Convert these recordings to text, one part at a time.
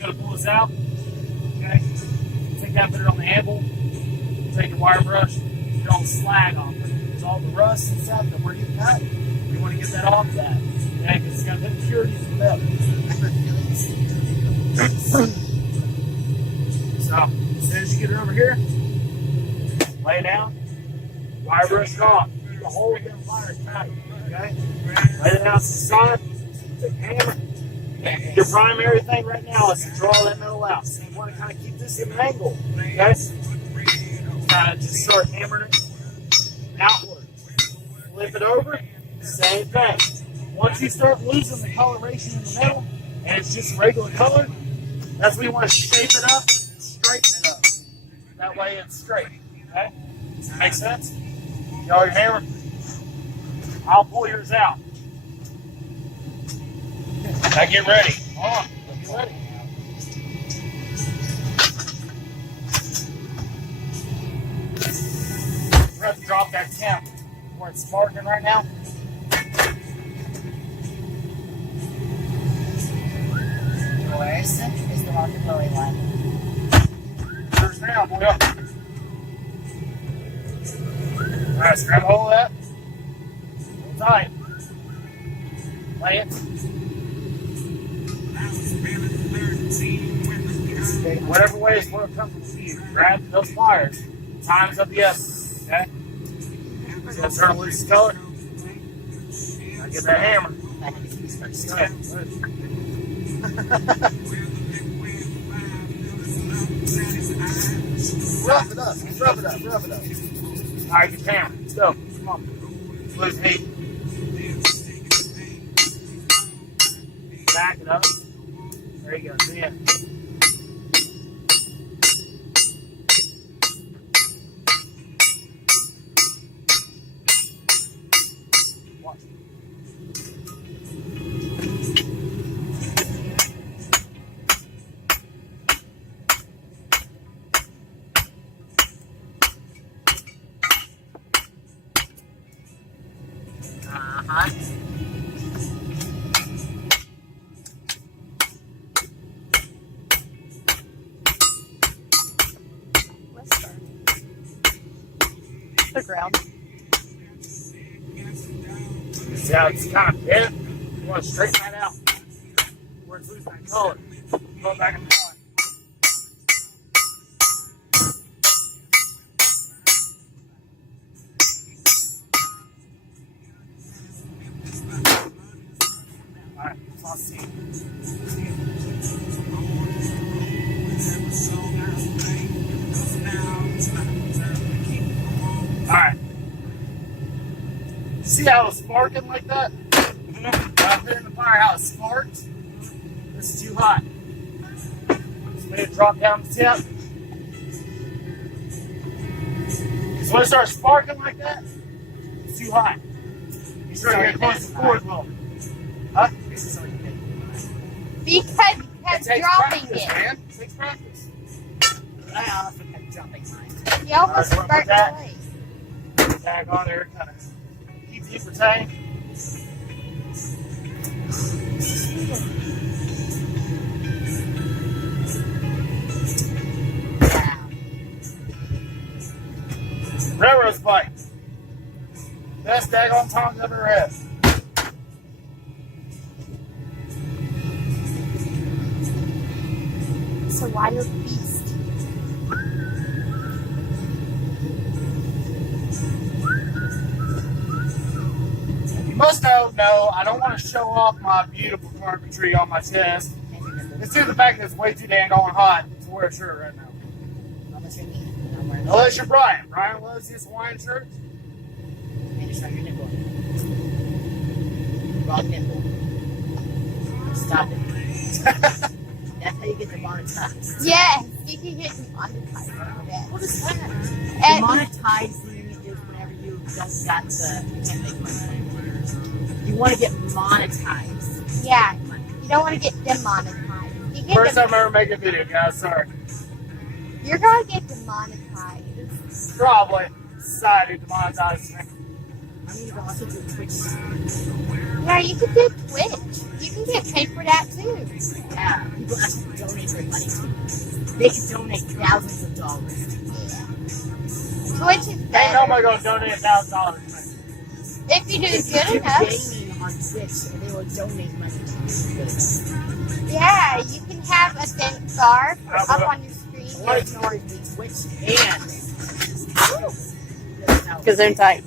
going to pull this out. Okay. Take that, put it on the handle. Take your wire brush, get all the slag off it. There's all the rust and stuff that we're getting cut. We want to get that off of that. Okay, because it's got the impurities in the metal. So, as soon as you get it over here, lay it down, wire brush it off. The whole damn fire is tight. Okay? Lay it down to the side, take a hammer. Your primary thing right now is to draw that metal out. So you want to kind of keep this at an angle. Okay? Kind of just start hammering it outward. Flip it over, same thing. Once you start losing the coloration in the metal, and it's just regular color, that's when you want to shape it up, straighten it up. That way it's straight. Okay? Make sense? Y'all your hammer? I'll pull yours out. Now get ready. Hold on. Get ready. We're going to drop that temp where it's sparking right now. Where is the walkie-talkie one? There's now, boy. Alright, so grab a hold of that. Hold tight. Lay it. Whatever way is more comfortable for you. Grab those pliers. Time's of the essence. Okay? So let's turn loose the color. Now get that hammer. Go ahead. Rough it up. Rough it up. Rough it up. Alright, get the hammer. Let's go. Come on. Lose heat. Back it up. There you go. See ya. Watch. The ground. See how it's kind of bent? You want to straighten that out. Where it's losing that color. Go back and forth. Alright, I'll see you. Alright. See how it's sparking like that? Out there in the fire, how it sparks? This is too hot. Just let it drop down the tip. So when it starts sparking like that, it's too hot. You start getting close to forward well. Huh? Because you kept dropping practice, it. Man. It takes practice. I also kept dropping mine. You almost Alright, burnt that. away. Tag on there, kind of keeps it retained. Railroad spike. Best daggone tongs I've ever had. It's a wild beast. You must know, no, I don't want to show off my beautiful carpentry on my chest. It's due to the fact that it's way too dang on hot to wear a shirt right now. Unless you're Brian. Brian loves his Hawaiian shirt. And just have your nipple. Wrong nipple. Stop it. That's how you get demonetized. Yes, you can get demonetized for that. What is that? And- Demonetizing is whenever you don't got the, you can't make money. You want to get monetized. Yeah, you don't want to get demonetized. You get First time I ever make a video, guys. Sorry. You're going to get demonetized. Probably. Society demonetizes me. I mean, you can also do Twitch. Yeah, you can do Twitch. You can get paid for that too. Yeah, people blacksmith donate their money to. They can donate thousands of dollars. Twitch is Ain't better. nobody gonna donate $1,000. If you do If good you do enough. gaming on Twitch, they will donate money to you. Yeah, you can have a thank bar up on your screen. Or ignoring the Twitch and Because they're tight.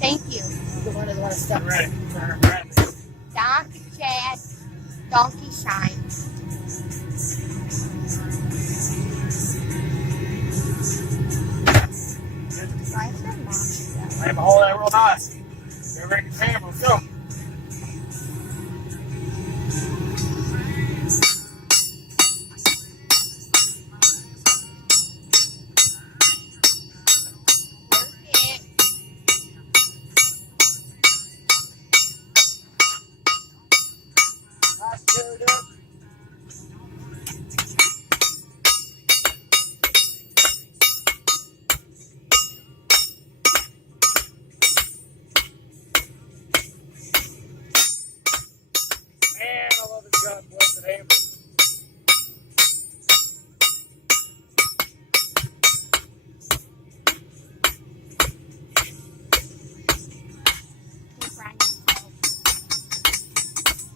Thank you. the one of the stuff. Ready. Donkey Chad. Donkey Shine. Why is there monster? Aim a hole that real nice. Get ready to camera. Let's go. Nice, carried up. Man, I love this God blessed hammer.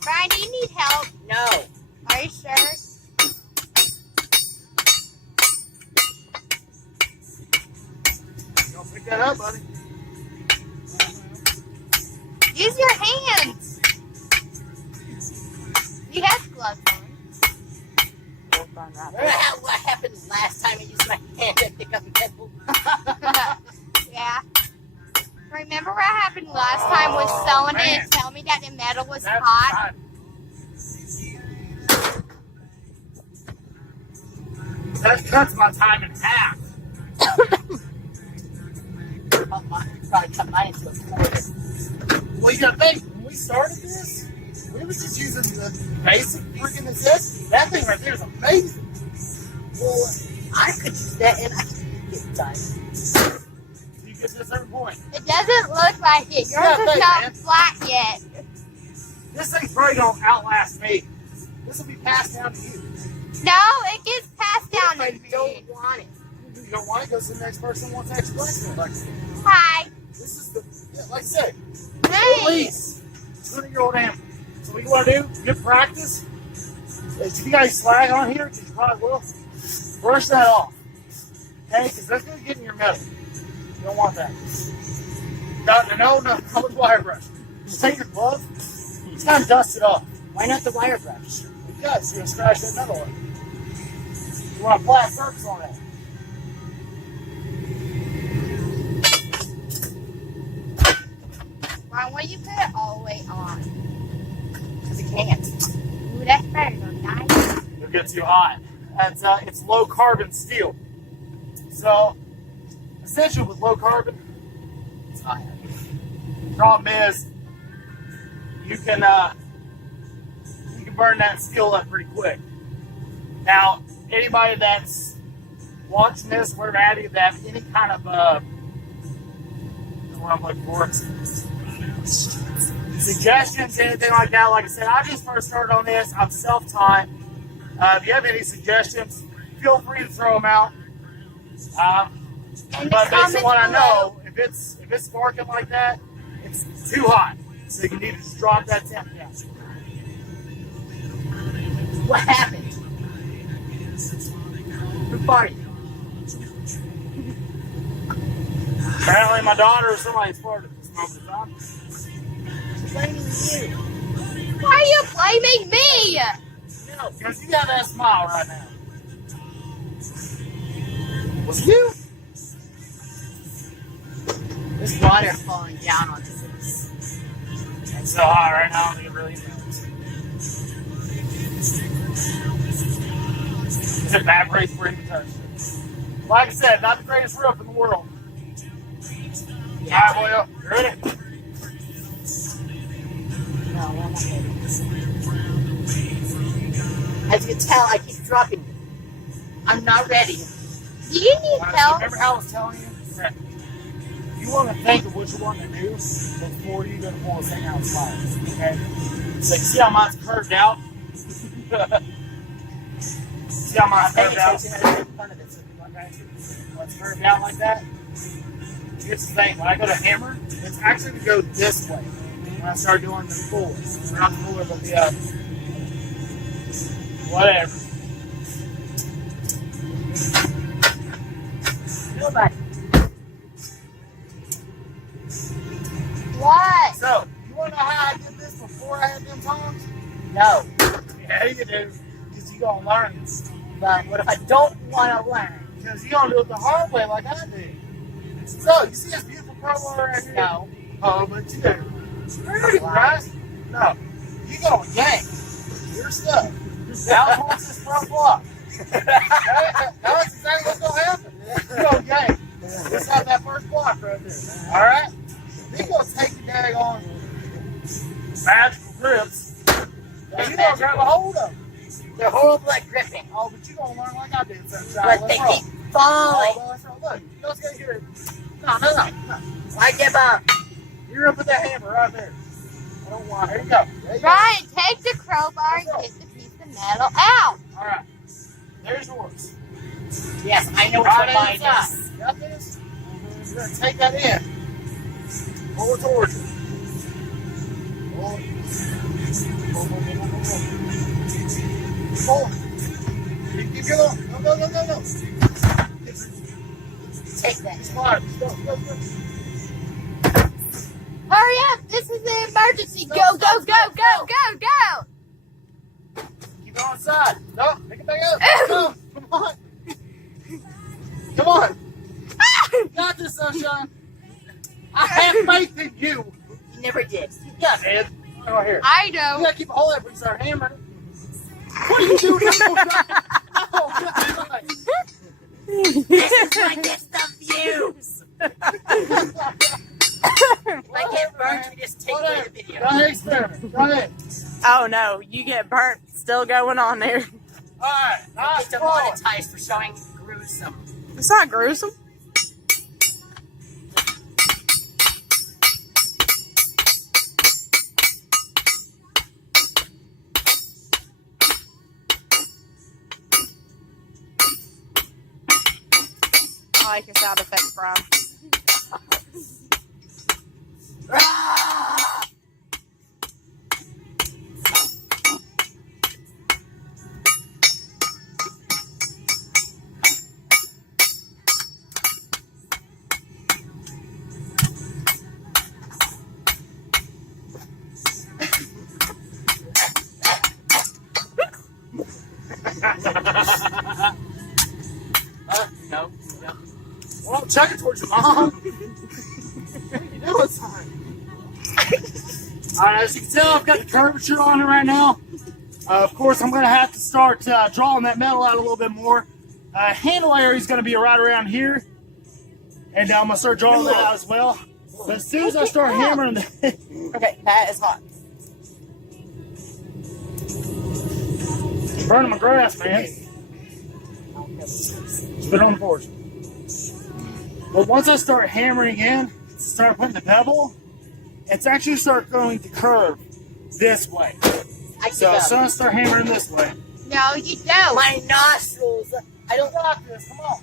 Brian, do you need help? No. Are you sure? You gonna pick that up, buddy? Use your hands. You have gloves on. Remember what happened last time I used my hand to pick up a pebble? Yeah. Remember what happened last time with sewing it man. and tell me that the metal was That's hot? exciting. That cuts my time in half. Probably cut mine into a quarter. Well, you gotta think, when we started this, we was just using the basic freaking necessity. That thing right there is amazing. Well, I could use that and I could get done. You get to a certain point. It doesn't look like it. Yours Yeah, is thanks, not man. flat yet. This thing's probably gonna outlast me. This will be passed down to you. No, it gets passed down I to me. don't want it. You don't want it because the next person wants extra blacksmith. Like, Hi. this is the, yeah, like I said, at Hey. least 20-year-old animal. So what you want to do, get practice. Is if you got slag on here, because you probably will, brush that off. Okay? Because that's going to get in your metal. You don't want that. No, not with wire brush. Just take your glove, just kind of dust it off. Why not the wire brush? Because you're going to scratch that metal up. You want a flat surface on that. Why won't you put it all the way on? Because it can't. Ooh, that's better than nice. It'll get too hot. It's low carbon steel. So, essentially with low carbon, It's hot. problem is you can burn that steel up pretty quick. Now, anybody that's watching this, whatever have you, that any kind of what I'm looking for, suggestions, anything like that. Like I said, I just first started on this. I'm self-taught. If you have any suggestions, feel free to throw them out. And But the based on what I comments know, if it's sparking like that, it's too hot. So you need to just drop that temp down. What happened? Who farted? Apparently my daughter or somebody's farted at this moment in time. Blaming you. Why are you blaming me? No, because you got that smile right now. Was it you? This water falling down on this. It's so hot right now, I don't think it really knows. It evaporates before you touch it. Like I said, not the greatest roof in the world. Yeah. Alright, boy, you ready? No, I'm not ready. As you can tell, I keep dropping it. I'm not ready. Do you need help? Remember how I was telling you? That you want to think of which one to do before you're going to pull this thing out of the fire. Okay? So you see how mine's curved out? See how mine curved out? Front of it, so When it's curved out like that. Here's the thing, when I go to hammer, it's actually going to go this way when I start doing the fullers. Or not the fuller, but the, whatever. nobody. What? So, you want to know how I did this before I had them tongs? No. Yeah, you do. Because you're going to learn this. But what if I don't want to learn? Because you're going to do it the hard way like I did. So, you see this beautiful curl right here? No. Oh, but you do. Pretty, right? No. You're going to yank your stuff down towards this front block. That's exactly what's going to happen. You're going to yank. Just like that first block right there. All right? Then you're going to take the daggone magical grips and you're going to grab a hold of them. They're horrible at gripping. Oh, but you're going to learn like I did. But they keep falling. Oh, let's roll. Look, you just got to get it. No. I give up. You're going to put that hammer right there. I don't want. There you go. There you go. Ryan, take the crowbar and get the piece of metal out. All right. There's yours. Yes, I know Right what mine inside. is. Got this? You're going to take that in. Pull it towards you. Pull it. Pull it. Keep going. Go. Take that. Smart. Go. Hurry up. This is an emergency. Go. Keep going inside. No, pick it back up. Go. Come on. Come on. You got this, sunshine. I have faith in you. You never did. You got it. Right here. I You know. gotta keep a hold of it when you start hammering. What are you doing? No, This is like get some views. If I get burnt, you just take away the video. Go ahead, experiment. Go ahead. Oh no, you get burnt. Still going on there. Alright, nice. Get demonetized for showing gruesome. It's not gruesome. I like your sound effects, Brian. No. Well, I'm chucking towards your mom. What are you doing, son? Alright, as you can tell, I've got the curvature on it right now. Of course, I'm going to have to start drawing that metal out a little bit more. Handle area is going to be right around here. And I'm going to start drawing that out as well. But as soon as I start hammering the... Okay, that is hot. burning my grass, man. Spit on the forge. But once I start hammering in, start putting the bevel, it's actually start going to curve this way. So as soon as I start hammering this way. No, you don't. My nostrils. I don't got this. Come on.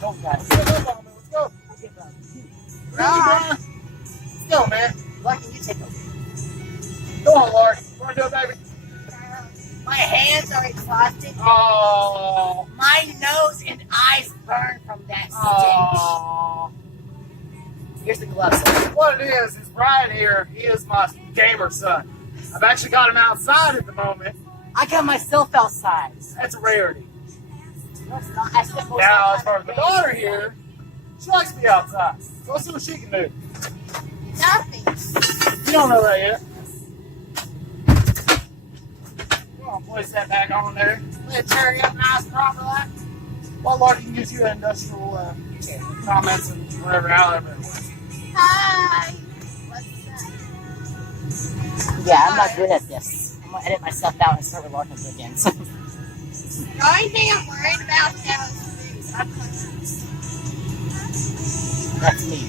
Don't got it. Let's go. I give up. Really, Brian? Let's go, man. Why can you take over? Go on, Lord. You want to do it, baby? My hands are exhausted. Oh. My nose and eyes burn from that stench. Oh. Here's the gloves. What it is Brian here, he is my gamer son. I've actually got him outside at the moment. I got myself outside. That's a rarity. No, it's not. I spent most Now, of as far as my daughter here, she likes to be outside. So let's see what she can do. Nothing. You don't know that yet. Come on, place that back on there. Let it tear you up nice and proper like. Well, Lord, you can use your industrial comments and whatever, however. Hi. What's that? Yeah, I'm not good at this. I'm gonna edit myself out and start with Larkins again. The only thing I'm worried about now is food. That's me.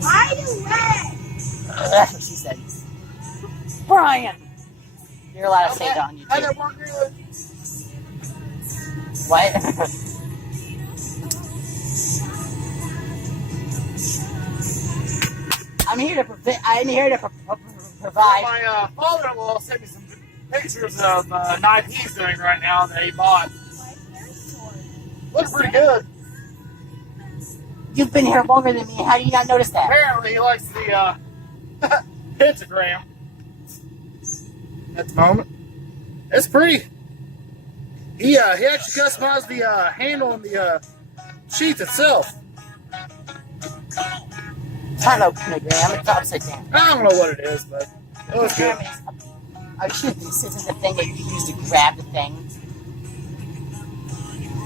Right away. That's what she said. Brian! You're allowed to say that on How'd that YouTube. work really? What? I'm here to provide. My father-in-law sent me some pictures of a knife he's doing right now that he bought. Looks pretty good. You've been here longer than me. How do you not notice that? Apparently, he likes the pentagram at the moment. It's pretty. He actually customized the handle and the sheath itself. It's not no pentagram. It's upside down. I don't know what it is, but it looks good. Oh shit! This isn't the thing that you use to grab the thing.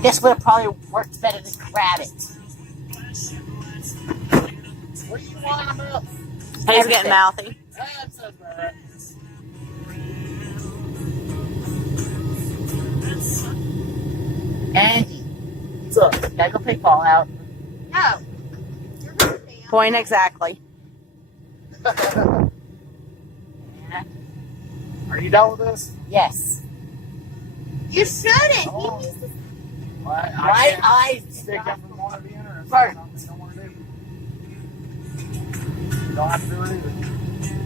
This would have probably worked better to grab it. What do you want about? He's getting mouthy. That sounds about right. Andy, What's up? gotta go play Fallout. No. You're gonna stay on. Point exactly. Yeah. Are you done with this? Yes. You shouldn't. Oh. He needs to. Why Why can't I stick up from one or the other? First. You don't want to do. You don't have to do it either. You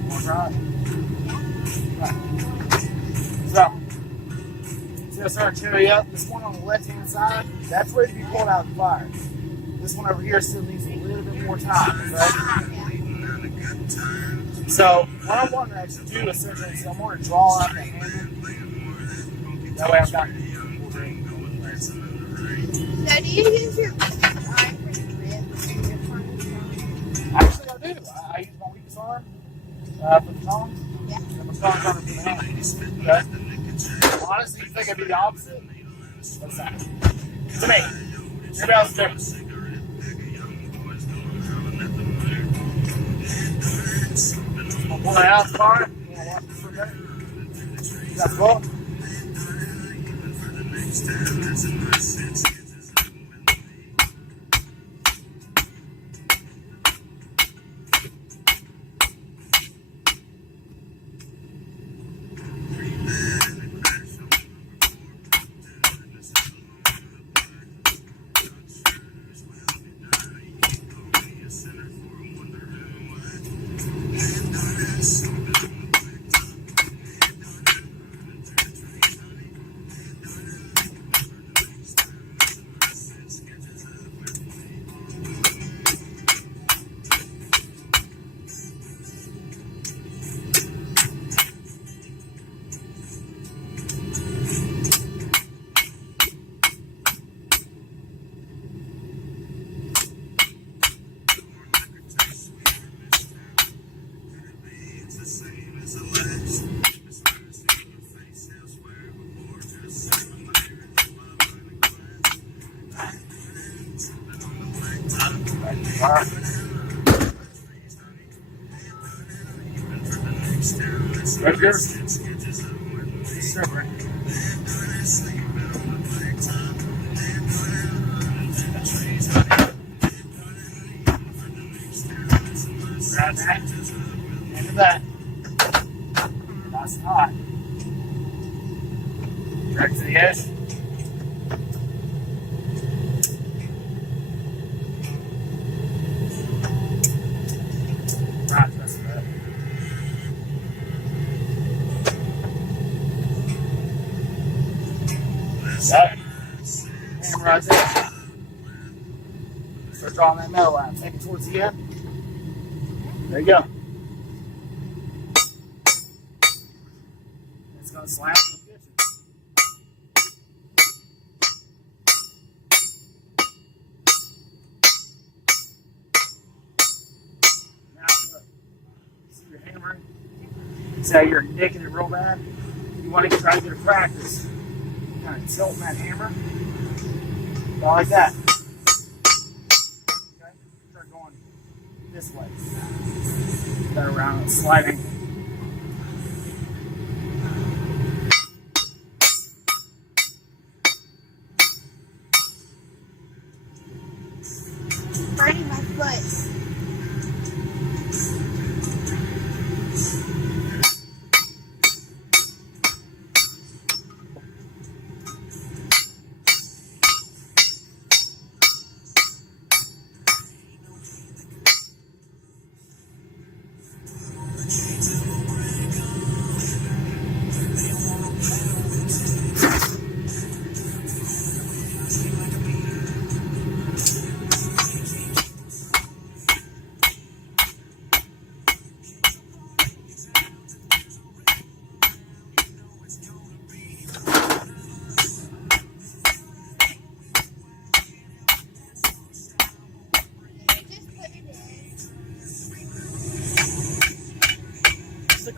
want to try it? Right. So, see this artillery up? This one on the left-hand side, that's ready to be pulled out of the fire. This one over here still needs a little bit more time, right? So, what I want to actually do essentially is I'm going to draw out the handle. That way I've got So do you use your eye for the grip? Actually, I do. I use my weakest arm for the tongs. Yeah. And my tongs on for the hand. Okay? Honestly, you think it'd be the opposite? But it's not. To me. Everybody else is different. I'm pulling it out of the car. You want to watch this for a minute? That's cool. Right here. Separate. Grab that. Into that. That's hot. Drag to the edge. Right, that's that. That. Hammer right there. Start drawing that metal out. Take it towards the end. There you go. It's going to slam to the kitchen. Now, look. See your hammering? See how you're nicking it real bad? You want to try to get a practice. Kind of tilting that hammer. About like that. Okay? Start going this way. That around sliding. Burning my foot.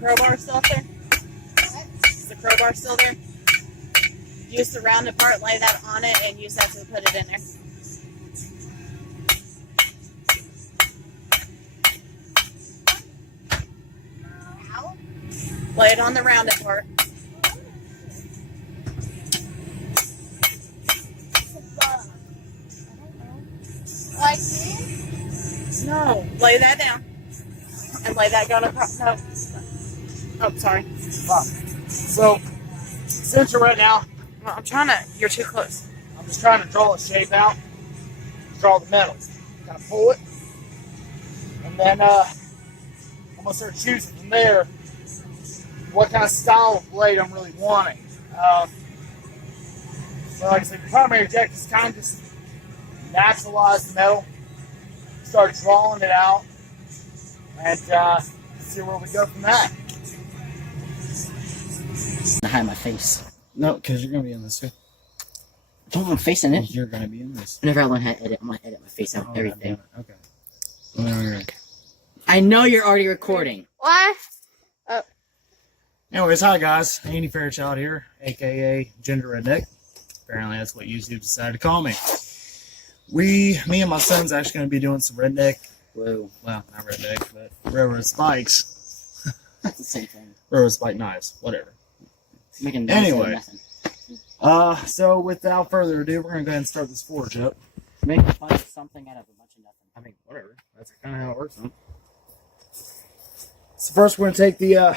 crowbar still up there? Is the crowbar still there? Use the rounded part, lay that on it, and use that to put it in there. Lay it on the rounded part. Like this? No, lay that down. And lay that gun across. No. Oh, sorry. So, essentially right now, Well, I'm trying to. You're too close. I'm just trying to draw a shape out, draw the metal, kind of pull it, and then I'm gonna start choosing from there what kind of style of blade I'm really wanting. So like I said, the primary objective is kind of just naturalize the metal, start drawing it out, and see where we go from that. Hide my face. No, because you're going to be in this too. Don't want my face in it. You're going to be in this. Whenever I learn how to edit, I'm going to edit my face out, Oh, everything. Okay. Well, I know you're already recording. What? anyways, hi guys. Andy Fairchild here, aka Gender Redneck. Apparently that's what YouTube decided to call me. Me and my son's actually going to be doing some redneck. Whoa. Well, not redneck, but railroad spikes. That's the same thing. Railroad spike knives, whatever. Making Anyway. nothing. So without further ado, we're going to go ahead and start this forge up. Make a bunch of something out of a bunch of nothing. I mean, whatever. That's kind of how it works, huh? So first we're going to take the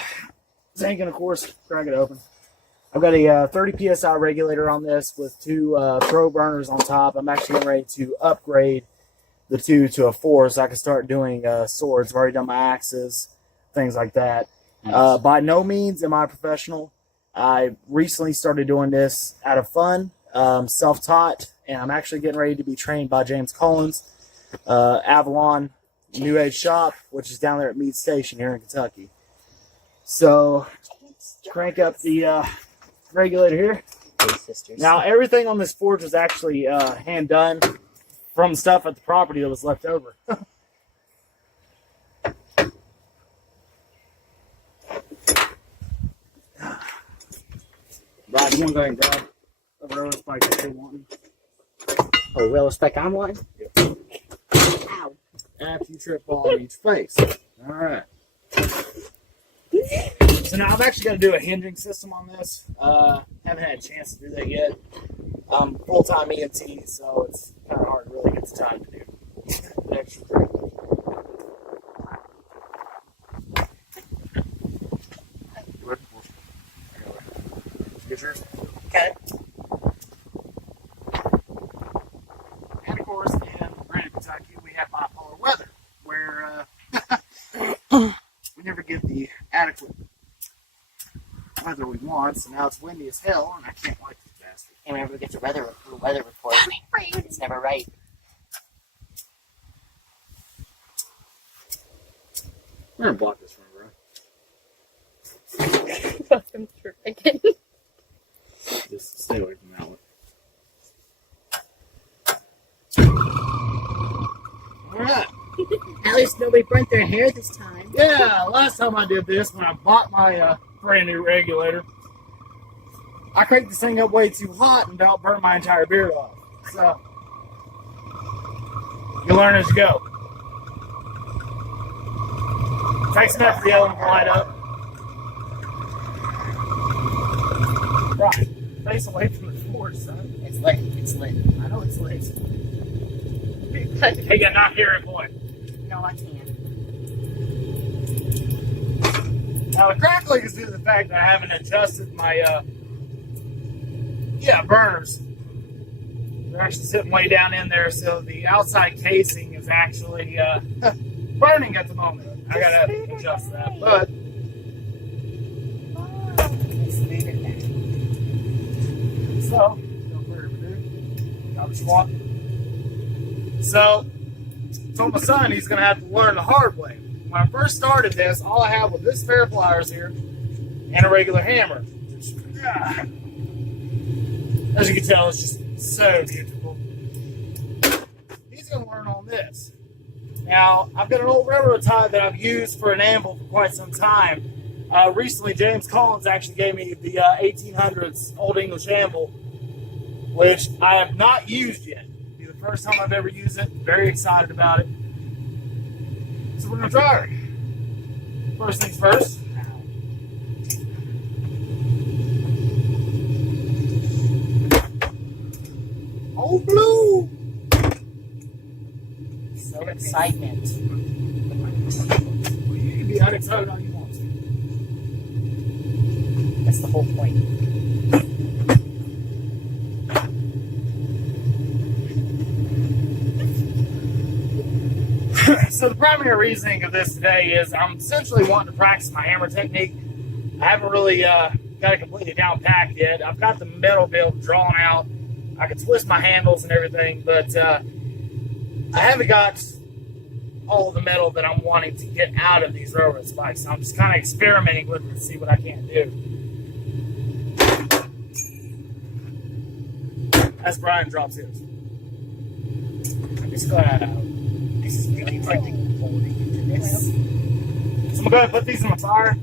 zinc and, of course, crack it open. I've got a 30 PSI regulator on this with two throw burners on top. I'm actually getting ready to upgrade the 2 to a 4 so I can start doing swords. I've already done my axes, things like that. Nice. By no means am I a professional. I recently started doing this out of fun, self-taught, and I'm actually getting ready to be trained by James Collins, Avalon New Age Shop, which is down there at Meade Station here in Kentucky. So, crank up the regulator here. Hey, sisters. Now, everything on this forge was actually hand done from stuff at the property that was left over. Right, you want to go ahead and grab a railroad spike that you're wanting? Oh, real respect, I'm one. Yep. Ow. After you trip ball on each face. Alright. So now I've actually got to do a hinging system on this. Haven't had a chance to do that yet. I'm full-time EMT, so it's kind of hard to really get the time to do the extra trick. Get yours? Okay. And of course, in Granite, Kentucky, we have bipolar weather, where we never get the adequate weather we want. So now it's windy as hell, and I can't like this bastard. And whenever we get the weather report, it's never right. We're gonna block this one, bro. Fucking freaking. Just stay away from that one. Alright. At least nobody burnt their hair this time. Yeah, last time I did this, when I bought my brand new regulator, I cranked this thing up way too hot and about burned my entire beard off. So, you learn as you go. Takes an effort for the element to light up. Right. Face away from the forge, son. It's lit. It's lit. I know it's late. Hey, got not hearing point. No, I can't. Now, the crackling is due to the fact that I haven't adjusted my, burners. They're actually sitting way down in there, so the outside casing is actually, burning at the moment. I gotta adjust that, but so, no further ado, got what you want. So, told my son he's gonna have to learn the hard way. When I first started this, all I had was this pair of pliers here and a regular hammer. Which, as you can tell, it's just so beautiful. He's gonna learn on this. Now, I've got an old railroad tie that I've used for an anvil for quite some time, Recently, James Collins actually gave me the 1800s Old English anvil, which I have not used yet. It'll be the first time I've ever used it. Very excited about it. So we're going to try it. First things first. Oh, blue! So excitement. Well, you can be unexcited all you want to. That's the whole point. So the primary reasoning of this today is I'm essentially wanting to practice my hammer technique. I haven't really got it completely down packed yet. I've got the metal build drawn out. I can twist my handles and everything, but I haven't got all the metal that I'm wanting to get out of these railroad spikes. So I'm just kind of experimenting with it to see what I can do. As Brian drops his. I'm just gonna. This is really printing holding into this. So I'm gonna go ahead and put these in the fire.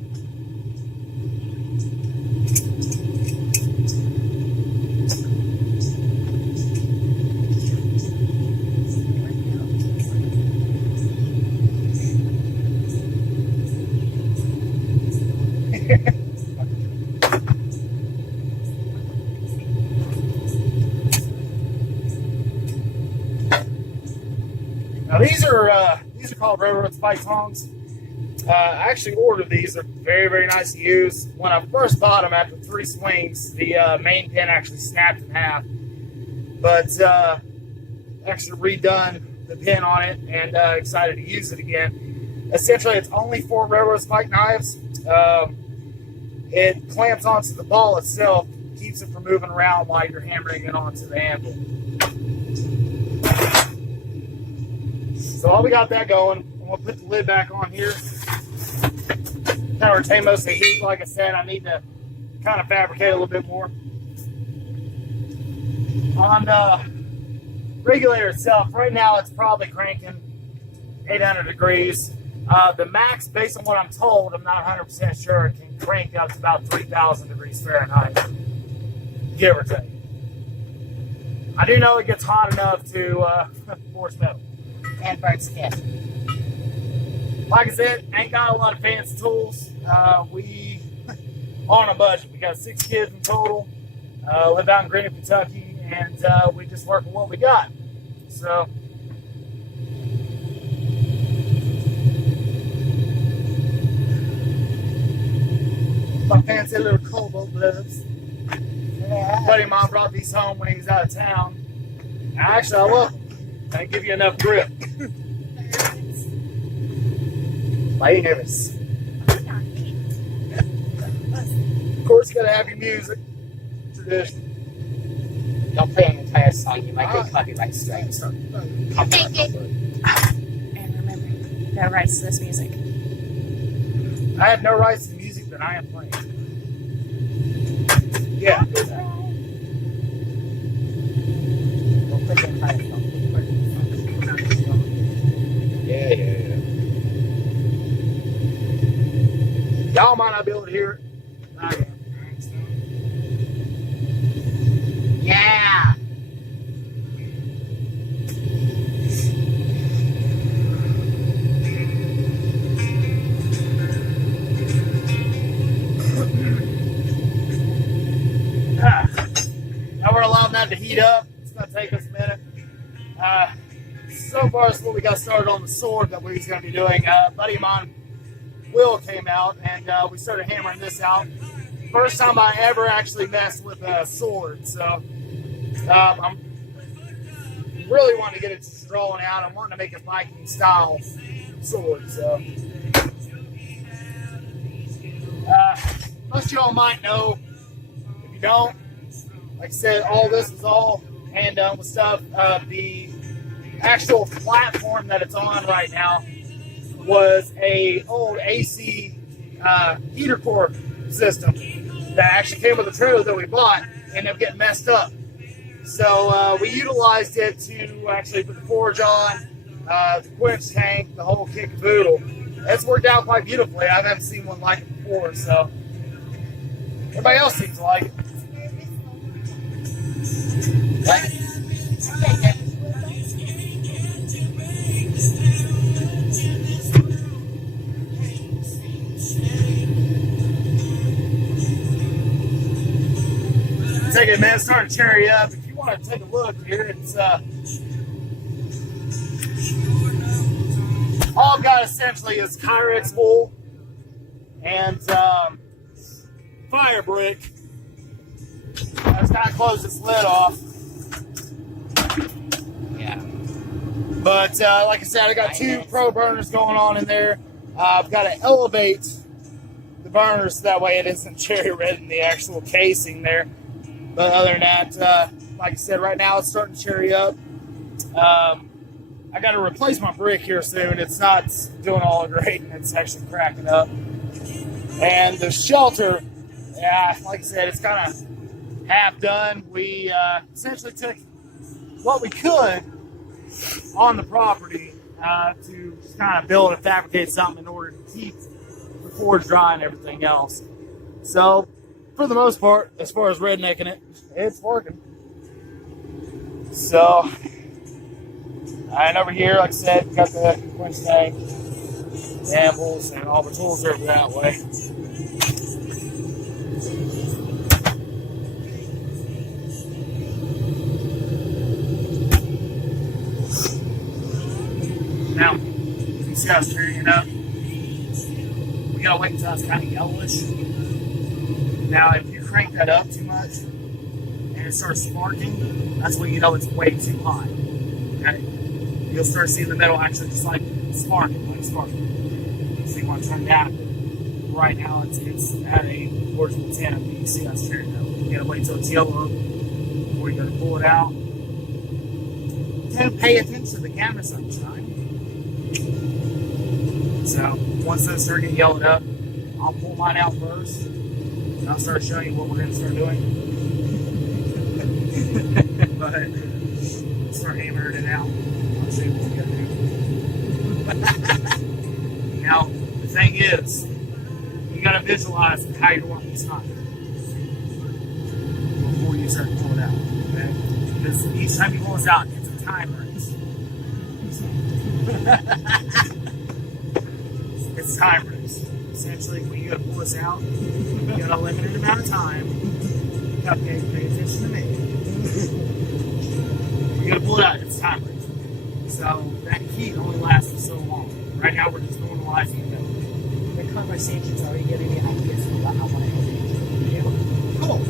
Now these are called railroad spike tongs. I actually ordered these. They're very, very nice to use. When I first bought them after 3 swings, the main pin actually snapped in half. But actually redone the pin on it and excited to use it again. Essentially, it's only 4 railroad spike knives. It clamps onto the ball itself, keeps it from moving around while you're hammering it onto the anvil. So while we got that going, I'm going to put the lid back on here. Kind of retain most of the heat. Like I said, I need to kind of fabricate a little bit more. On the regulator itself, right now it's probably cranking 800 degrees. The max, based on what I'm told, I'm not 100% sure, it can crank up to about 3,000 degrees Fahrenheit, give or take. I do know it gets hot enough to force metal. And burn skin. Like I said, ain't got a lot of fancy tools. We on a budget. We got 6 kids in total. Live out in Greenville, Kentucky, and we just work with what we got. So my fancy little cobalt gloves. Yeah. Buddy of mine brought these home when he was out of town. Actually, I love them. They give you enough grip. Why are you nervous? Of course, you gotta have your music. Tradition. Don't play an entire song. You might get copyright strikes. Thank you. And remember, no rights to this music. I have no rights to the music that I am playing. Yeah. Don't put your entire song. Yeah. Y'all might not be able to hear it. I am. Yeah. Now we're allowing that to heat up. It's going to take us a minute. So far, this is what we got started on the sword that we was going to be doing. A buddy of mine, Will, came out and we started hammering this out. First time I ever actually messed with a sword, so I'm really wanting to get it just drawn out. I'm wanting to make a Viking style sword. So most of y'all might know. If you don't, like I said, all this was all hand done with stuff. The actual platform that it's on right now was a old AC heater core system that actually came with a trailer that we bought and ended up getting messed up. So we utilized it to actually put the forge on, the quench tank, the whole kit and caboodle. It's worked out quite beautifully. I haven't seen one like it before, so everybody else seems to like it. Take it, man. It's starting to cherry up. If you want to take a look here, it's all I've got essentially is Kyrex wool and fire brick. I just kind of close this lid off. Yeah. But like I said, I got two pro burners going on in there. I've got to elevate the burners so that way it isn't cherry red in the actual casing there. But other than that, like I said, right now it's starting to cherry up. I got to replace my brick here soon. It's not doing all great, and it's actually cracking up. And the shelter, yeah, like I said, it's kind of half done. We essentially took what we could on the property to just kind of build and fabricate something in order to keep the forge dry and everything else. So, for the most part, as far as rednecking it, it's working. So, and over here, like I said, got the quench tank, anvils, and all the tools over that way. Now, you see how it's turning it up? We gotta wait until it's kind of yellowish. Now, if you crank that up too much and it starts sparking, that's when you know it's way too high. Okay? You'll start seeing the metal actually just like sparking. So you want to turn that. Right now, it's at a origin 10. You can see how it's turning up. You gotta wait till it's yellow before you gotta pull it out. And pay attention to the camera sunshine. So once those start getting yellowed up, I'll pull mine out first, and I'll start showing you what we're going to start doing. But start hammering it out. I'll show you what we're going to do. Now, the thing is, you got to visualize how you want this time before you start pulling it out. Okay? Because each time you pull this out, it's a time race. It's time race. Essentially, when you gotta pull this out, you got a limited amount of time. You gotta pay attention to me. You gotta pull it out, it's time race. So that heat only lasts for so long. Right now, we're just normalizing it. The conversation's already giving me ideas about how I want to do. Cool.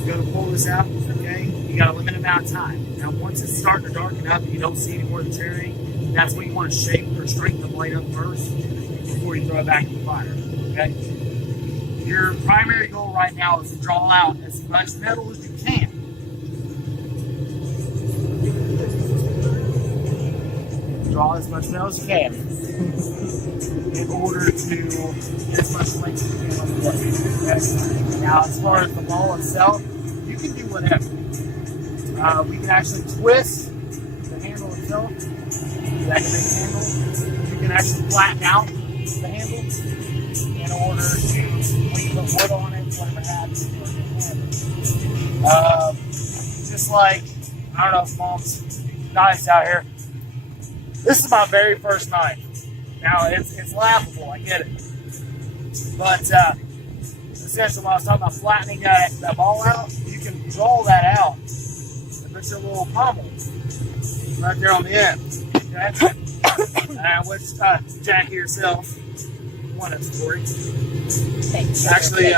You gotta pull this out, okay? You got a limited amount of time. Now, once it's starting to darken up and you don't see any more of the cherry, that's when you want to shape or straighten the blade up first before you throw it back in the fire, okay? Your primary goal right now is to draw out as much metal as you can. Draw as much metal as you can in order to get as much length as you can on the blade, okay? Now, as far as the ball itself, you can do whatever. We can actually twist the handle itself. That big handle. You can actually flatten out the handle in order to, when you put wood on it, whatever happens. Just like, I don't know if mom's knives out here. This is my very first knife. Now, it's laughable, I get it. But essentially, when I was talking about flattening that ball out, you can draw that out and put your little pommel right there on the end. Okay? Which Jackie herself wanted for it. Actually,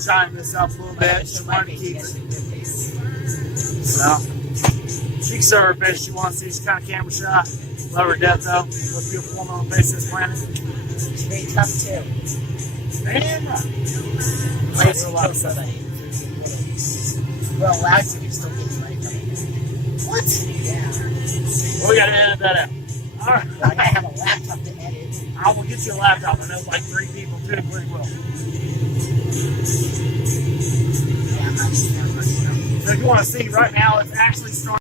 shine this up a little bit. She wanted to keep it. So, she can serve her best she wants to. She's kind of camera shy. Love her to death, though. Most beautiful woman on the face of this planet. She's very tough, too. Damn right. Plays a lot of somebody. Well, last year you still getting money from it. What? Yeah. Well, we got to edit that out. All right. I gotta have a laptop to edit. I will get you a laptop. I know like 3 people do it pretty well. Yeah, I'm not sure. So if you want to see, right now it's actually starting.